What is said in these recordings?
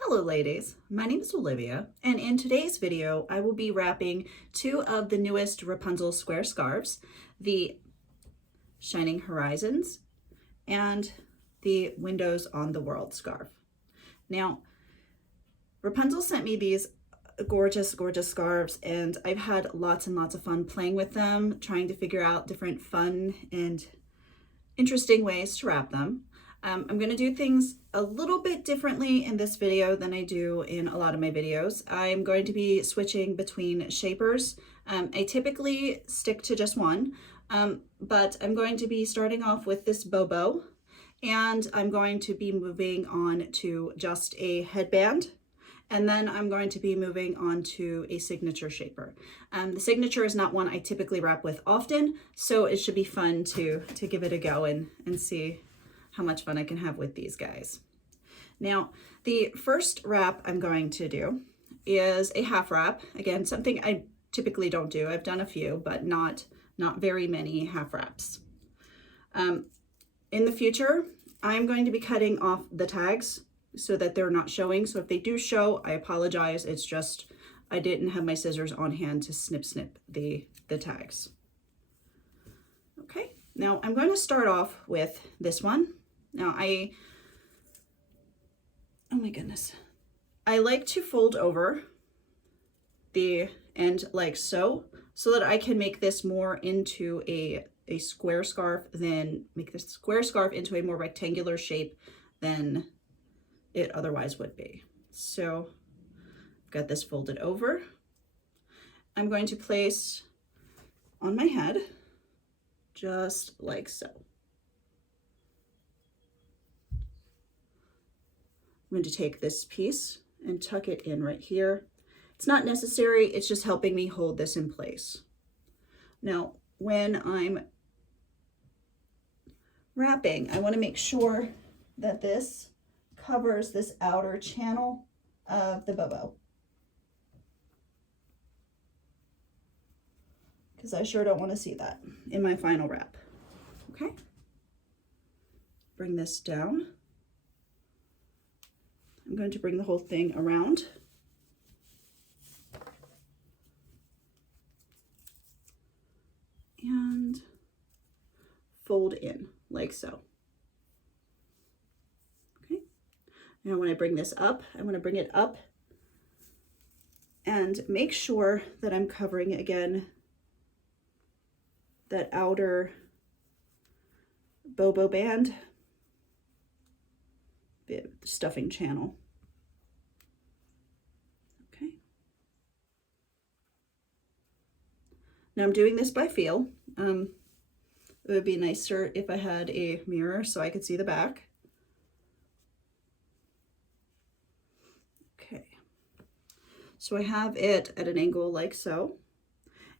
Hello ladies, my name is Olivia, and in today's video I will be wrapping two of the newest Wrapunzel square scarves, the Shining Horizons and the Windows on the World scarf. Now, Wrapunzel sent me these gorgeous scarves, and I've had lots and lots of fun playing with them, trying to figure out different fun and interesting ways to wrap them. I'm going to do things a little bit differently in this video than I do in a lot of my videos. I'm going to be switching between shapers. I typically stick to just one, but I'm going to be starting off with this bobo, and I'm going to be moving on to just a headband. And then I'm going to be moving on to a signature shaper. The signature is not one I typically wrap with often, so it should be fun to give it a go and see how much fun I can have with these guys. Now, the first wrap I'm going to do is a half wrap. Again, something I typically don't do. I've done a few, but not very many half wraps. In the future, I'm going to be cutting off the tags so that they're not showing. So if they do show, I apologize. It's just I didn't have my scissors on hand to snip the tags. Okay, now I'm going to start off with this one. Now oh my goodness. I like to fold over the end like so that I can make this more into a square scarf, then make this square scarf into a more rectangular shape than it otherwise would be. So I've got this folded over. I'm going to place on my head just like so. I'm going to take this piece and tuck it in right here. It's not necessary, it's just helping me hold this in place. Now, when I'm wrapping, I want to make sure that this covers this outer channel of the bobo, because I sure don't want to see that in my final wrap. Okay, bring this down. I'm going to bring the whole thing around. And fold in like so. Okay. Now when I bring this up, I want to bring it up and make sure that I'm covering again that outer bobo band, the stuffing channel. Okay. Now I'm doing this by feel. It would be nicer if I had a mirror so I could see the back. Okay. So I have it at an angle like so.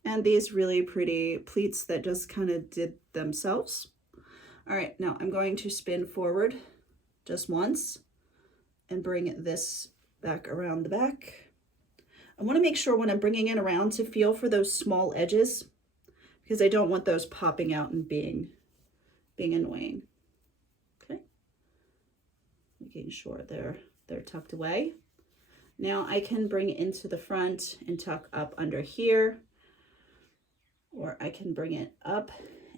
And these really pretty pleats that just kind of did themselves. All right, now I'm going to spin forward just once and bring this back around the back. I want to make sure when I'm bringing it around to feel for those small edges, because I don't want those popping out and being annoying. Okay, making sure they're tucked away. Now I can bring it into the front and tuck up under here, or I can bring it up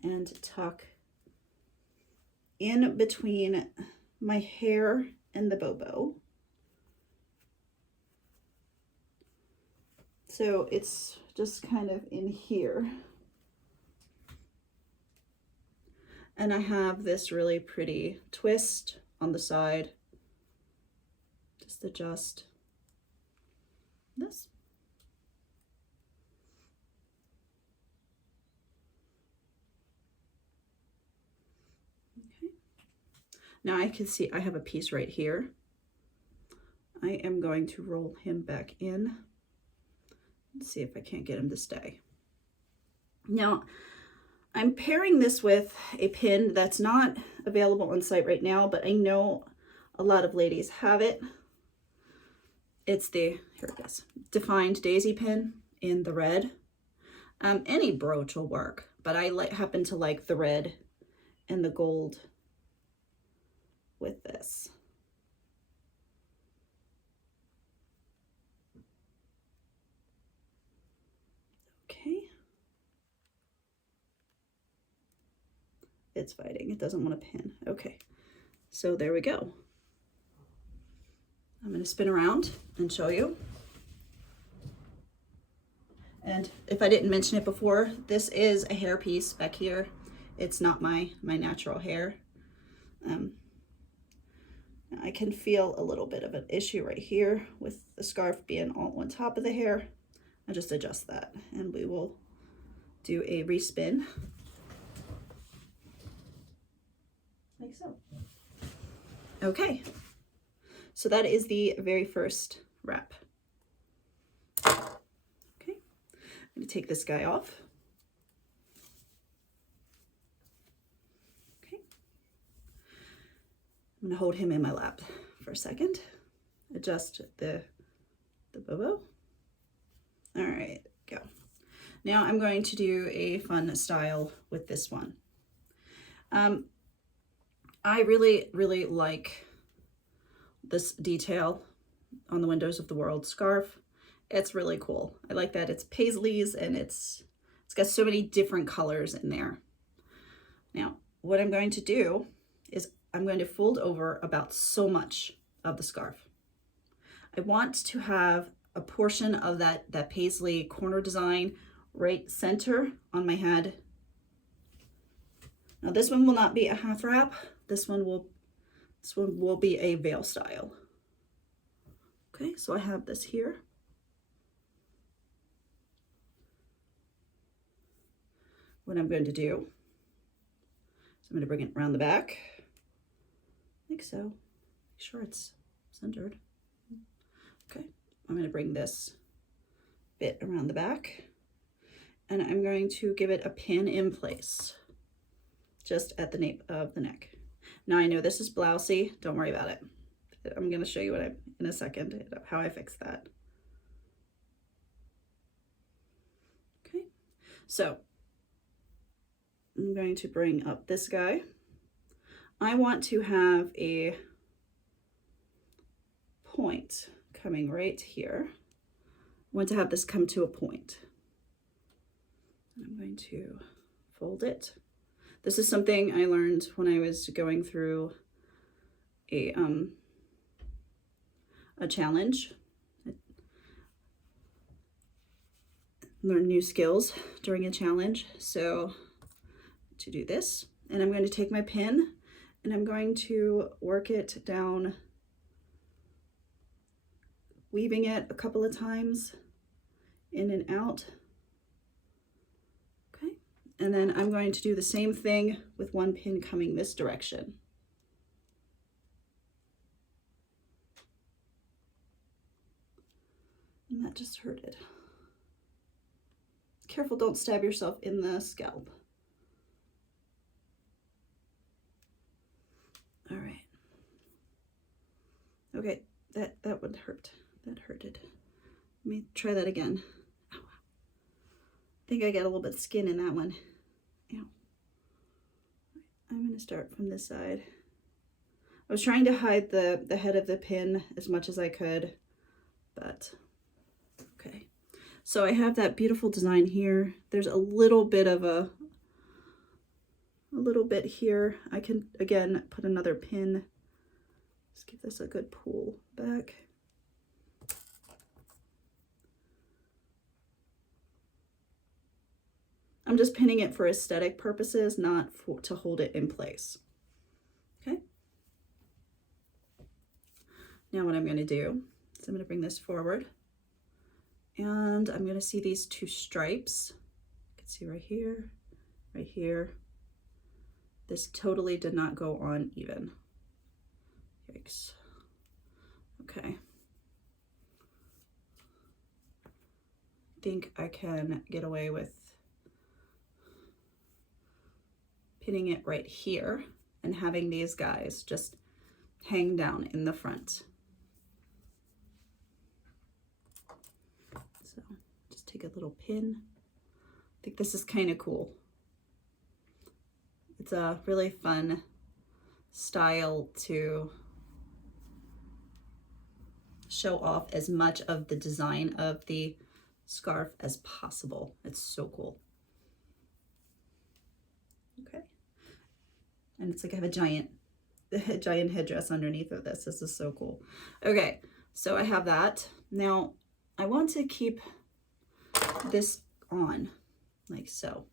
and tuck in between my hair and the bobo. So it's just kind of in here. And I have this really pretty twist on the side. Just adjust this. Okay. Now I can see I have a piece right here. I am going to roll him back in and see if I can't get him to stay. Now, I'm pairing this with a pin that's not available on site right now, but I know a lot of ladies have it. It's the, here it is, Defined Daisy pin in the red. Any brooch will work, but I happen to like the red and the gold with this. It's fighting. It doesn't want to pin. Okay, so there we go. I'm going to spin around and show you. And if I didn't mention it before, this is a hair piece back here. It's not my natural hair. I can feel a little bit of an issue right here with the scarf being all on top of the hair. I just adjust that and we will do a respin. Like so. Okay, so that is the very first wrap. Okay, I'm going to take this guy off. Okay, I'm going to hold him in my lap for a second. Adjust the bobo. All right, go. Now I'm going to do a fun style with this one. I really like this detail on the Windows of the World scarf. It's really cool. I like that it's paisleys and it's got so many different colors in there. Now, what I'm going to do is I'm going to fold over about so much of the scarf. I want to have a portion of that paisley corner design right center on my head. Now this one will not be a half wrap. This one will be a veil style. Okay, so I have this here. What I'm going to do is I'm going to bring it around the back, like so. Make sure it's centered. Okay, I'm going to bring this bit around the back, and I'm going to give it a pin in place, just at the nape of the neck. Now I know this is blousey, don't worry about it. I'm going to show you in a second how I fix that. Okay, so I'm going to bring up this guy. I want to have a point coming right here. I want to have this come to a point. I'm going to fold it. This is something I learned when I was going through a challenge. I learned new skills during a challenge. So to do this, and I'm going to take my pin and I'm going to work it down, weaving it a couple of times in and out. And then I'm going to do the same thing with one pin coming this direction. And that just hurted. Careful, don't stab yourself in the scalp. All right. Okay, that would hurt. That hurted. Let me try that again. I think I got a little bit of skin in that one. Yeah. I'm going to start from this side. I was trying to hide the head of the pin as much as I could, but okay. So I have that beautiful design here. There's a little bit of a little bit here. I can, again, put another pin. Just give this a good pull back. I'm just pinning it for aesthetic purposes, not to hold it in place. Okay. Now what I'm going to do is I'm going to bring this forward, and I'm going to see these two stripes. You can see right here, right here. This totally did not go on even. Yikes. Okay. I think I can get away with pinning it right here and having these guys just hang down in the front. So just take a little pin. I think this is kind of cool. It's a really fun style to show off as much of the design of the scarf as possible. It's so cool. Okay. And it's like I have a giant headdress underneath of this. This is so cool. Okay, so I have that. Now I want to keep this on like so.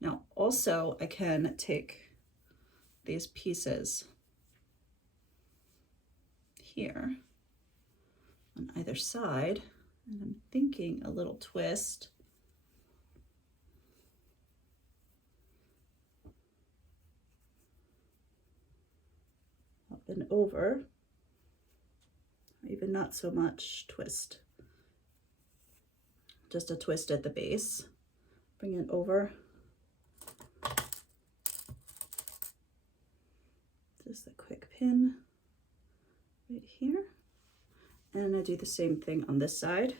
Now also I can take these pieces here on either side, and I'm thinking a little twist. Up and over, even not so much twist, just a twist at the base. Bring it over. Just a quick pin right here. And I do the same thing on this side.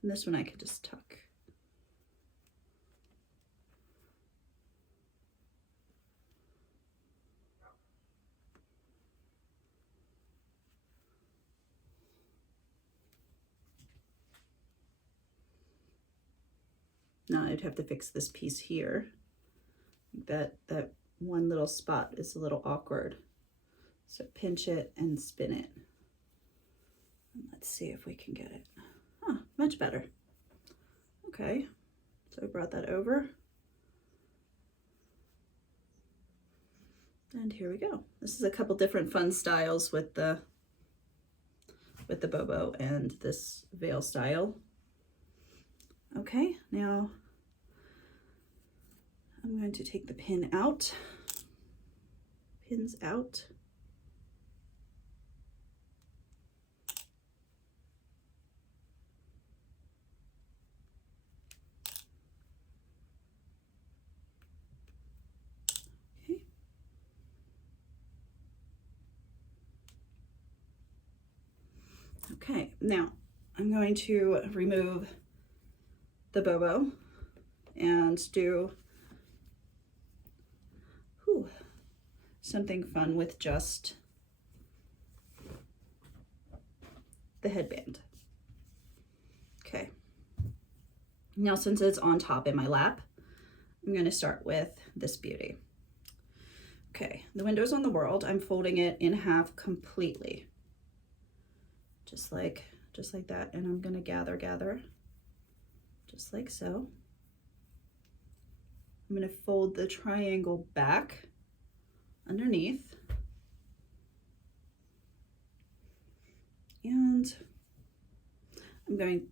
And this one I could just tuck. Now I'd have to fix this piece here. That one little spot is a little awkward. So pinch it and spin it. And let's see if we can get it. Huh, much better. Okay, so I brought that over. And here we go. This is a couple different fun styles with the bobo and this veil style. Okay, now I'm going to take the pin out, pins out. Okay. Okay, now I'm going to remove the bobo and do something fun with just the headband. Okay, now since it's on top in my lap, I'm going to start with this beauty. Okay, the windows on the world, I'm folding it in half completely, just like that, and I'm going to gather just like so. I'm going to fold the triangle back underneath, and I'm going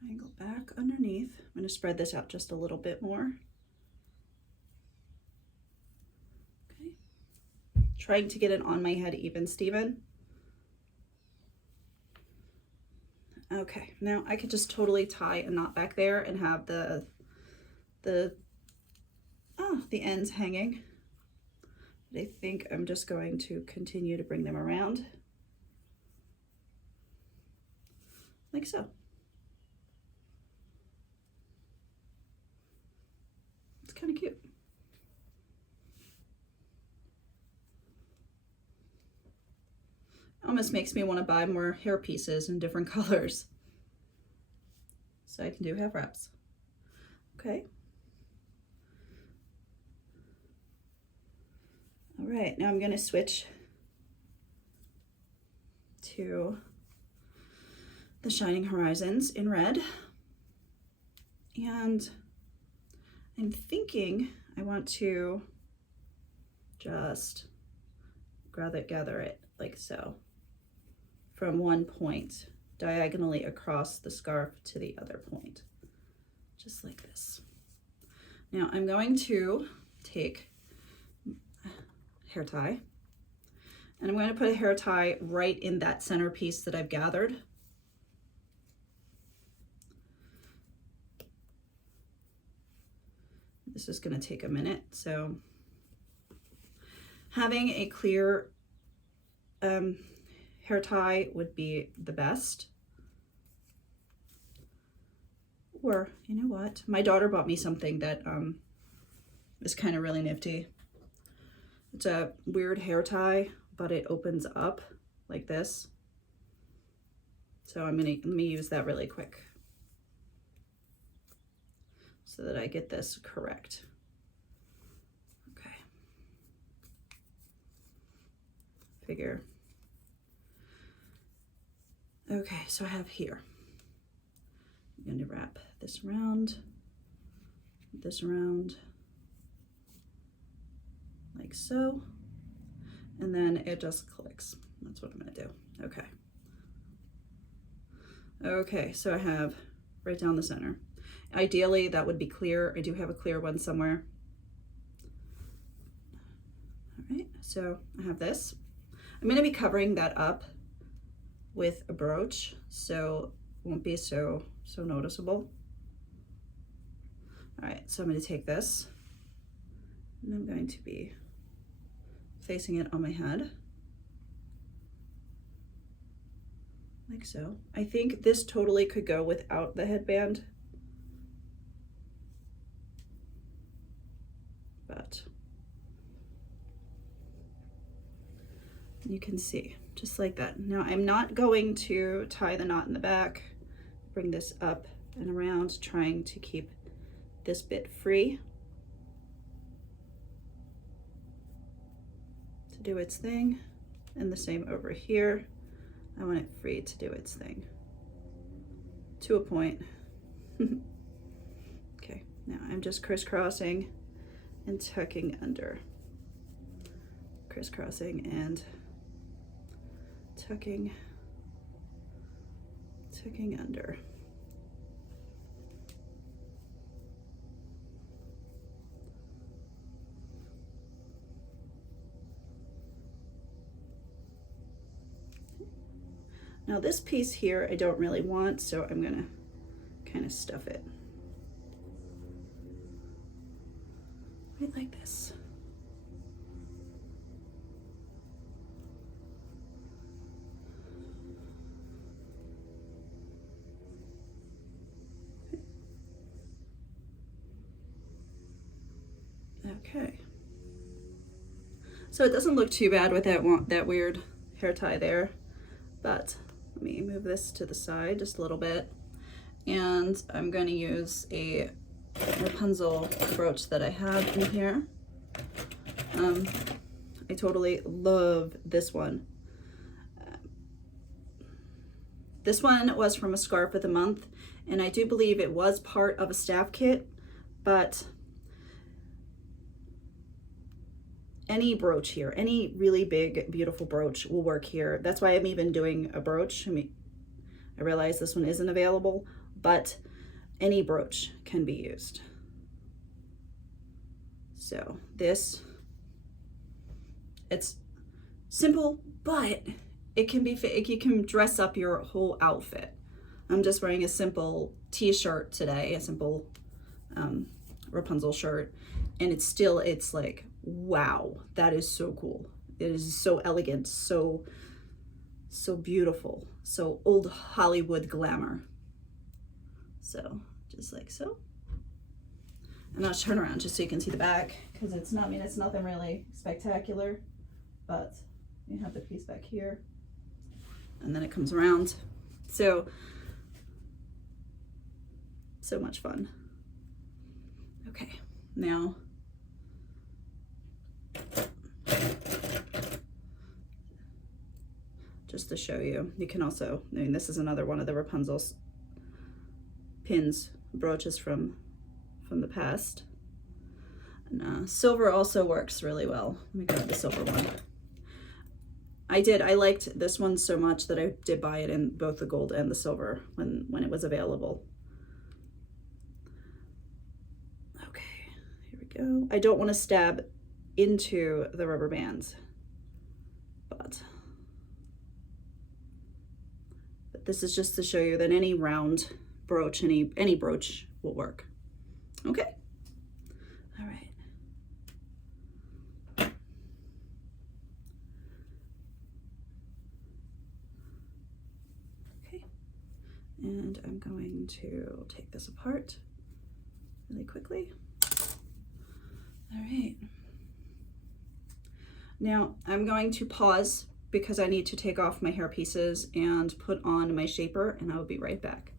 triangle back underneath. I'm going to spread this out just a little bit more. Okay, trying to get it on my head even, Steven. Okay, now I could just totally tie a knot back there and have the ends hanging. But I think I'm just going to continue to bring them around like so. It's kind of cute. Almost makes me want to buy more hair pieces in different colors so I can do half wraps. Okay. All right, now I'm going to switch to the Shining Horizons in red, and I'm thinking I want to just gather it like so, from one point diagonally across the scarf to the other point, just like this. Now I'm going to take a hair tie, and I'm going to put a hair tie right in that center piece that I've gathered. This is going to take a minute, so having a clear hair tie would be the best. Or, you know what? My daughter bought me something that is kind of really nifty. It's a weird hair tie, but it opens up like this. So let me use that really quick so that I get this correct. Okay. Figure. Okay, so I have here. I'm going to wrap this around, like so, and then it just clicks. That's what I'm going to do. Okay. Okay, so I have right down the center. Ideally, that would be clear. I do have a clear one somewhere. All right, so I have this. I'm going to be covering that up with a brooch, so it won't be so noticeable. All right, so I'm going to take this and I'm going to be placing it on my head like so. I think this totally could go without the headband, but you can see just like that. Now I'm not going to tie the knot in the back, bring this up and around, trying to keep this bit free to do its thing, and the same over here. I want it free to do its thing to a point. Okay, now I'm just crisscrossing and tucking under, crisscrossing and tucking under. Now this piece here I don't really want, so I'm gonna kind of stuff it right like this. Okay. So it doesn't look too bad with that weird hair tie there, but let me move this to the side just a little bit, and I'm going to use a Wrapunzel brooch that I have in here. I totally love this one. This one was from a Scarf of the Month, and I do believe it was part of a staff kit, but any brooch here, any really big, beautiful brooch will work here. That's why I'm even doing a brooch. I mean, I realize this one isn't available, but any brooch can be used. So this, it's simple, but it can be, you can dress up your whole outfit. I'm just wearing a simple t-shirt today, a simple Wrapunzel shirt, and it's like, wow, that is so cool. It is so elegant, so beautiful, so old Hollywood glamour. So just like so. And I'll turn around just so you can see the back, because it's nothing really spectacular, but you have the piece back here and then it comes around. So much fun. Okay, now just to show you, you can also, I mean, this is another one of the Wrapunzel's pins, brooches from the past. And silver also works really well. Let me grab the silver one. I liked this one so much that I did buy it in both the gold and the silver when it was available. Okay, here we go. I don't want to stab into the rubber bands, but this is just to show you that any round brooch, any brooch will work. Okay, all right. Okay, and I'm going to take this apart really quickly. All right. Now I'm going to pause because I need to take off my hair pieces and put on my shaper, and I will be right back.